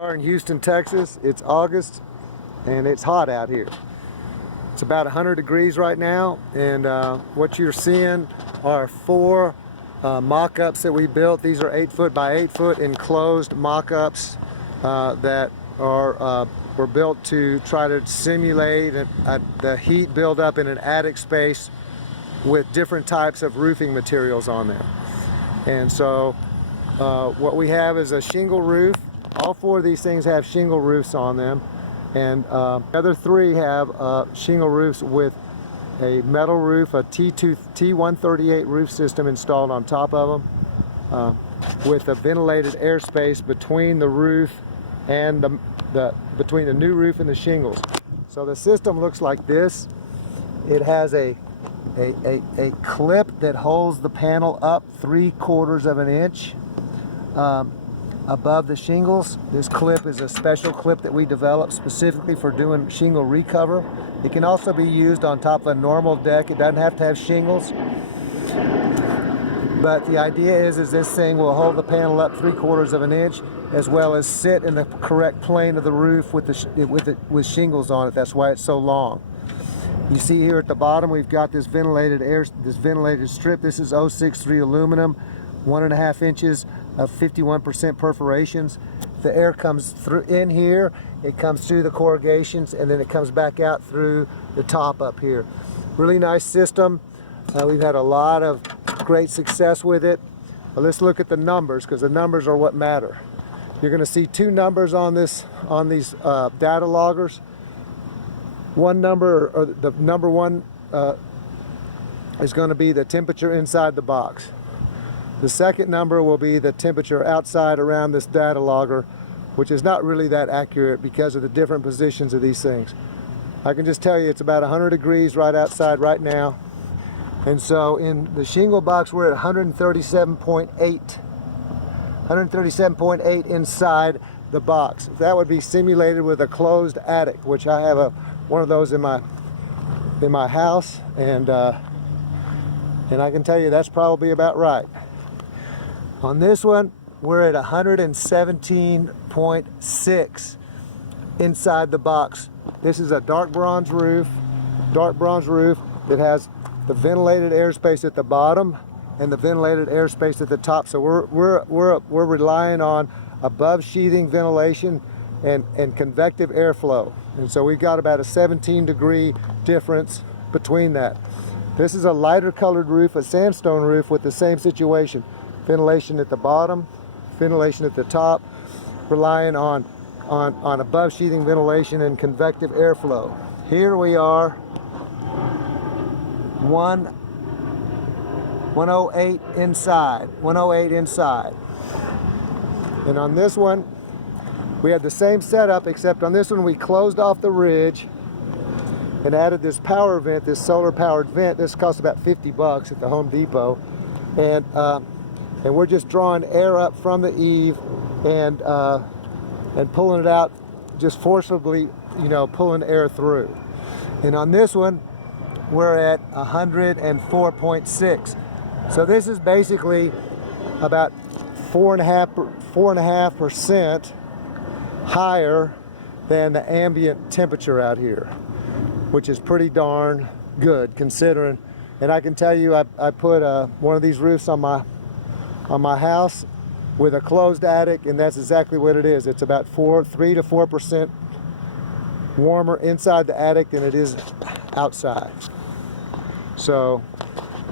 We're in Houston, Texas. It's August and it's hot out here. It's about 100 degrees right now, and what you're seeing are four mock-ups that we built. These are 8 foot by 8 foot enclosed mock-ups that were built to try to simulate the heat buildup in an attic space with different types of roofing materials on there. And so what we have is a shingle roof. All four of these things have shingle roofs on them, and the other three have shingle roofs with a metal roof, a T138 roof system installed on top of them, with a ventilated airspace between the roof and between the new roof and the shingles. So the system looks like this. It has a clip that holds the panel up 3/4 of an inch above the shingles. This clip is a special clip that we developed specifically for doing shingle recover. It can also be used on top of a normal deck. It doesn't have to have shingles. But the idea is this thing will hold the panel up 3/4 of an inch, as well as sit in the correct plane of the roof with shingles on it. That's why it's so long. You see here at the bottom, we've got this ventilated strip. This is 063 aluminum, 1.5 inches of 51% perforations. The air comes through in here, it comes through the corrugations, and then it comes back out through the top up here. Really nice system. We've had a lot of great success with it. Well, let's look at the numbers, because the numbers are what matter. You're going to see two numbers on these data loggers. One number, or the number one, is going to be the temperature inside the box. The second number will be the temperature outside around this data logger, which is not really that accurate because of the different positions of these things. I can just tell you it's about 100 degrees right outside right now. And so in the shingle box, we're at 137.8 inside the box. That would be simulated with a closed attic, which I have one of those in my house, and I can tell you that's probably about right. On this one, we're at 117.6 inside the box. This is a dark bronze roof that has the ventilated airspace at the bottom and the ventilated airspace at the top. So we're relying on above sheathing ventilation and convective airflow. And so we've got about a 17-degree difference between that. This is a lighter colored roof, a sandstone roof with the same situation. Ventilation at the bottom, ventilation at the top, relying on above sheathing ventilation and convective airflow. Here we are, 108 inside, 108 inside. And on this one, we had the same setup, except on this one we closed off the ridge and added this power vent, this solar powered vent. This cost about 50 bucks at the Home Depot. And we're just drawing air up from the eave and pulling it out, just forcibly, pulling air through. And on this one, we're at 104.6. So this is basically about 4.5% higher than the ambient temperature out here, which is pretty darn good considering. And I can tell you, I put one of these roofs on my house with a closed attic, and that's exactly what it is. It's about 3 to 4% warmer inside the attic than it is outside. So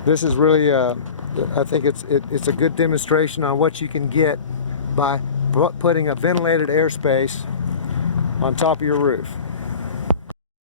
this is really, I think it's a good demonstration on what you can get by putting a ventilated airspace on top of your roof.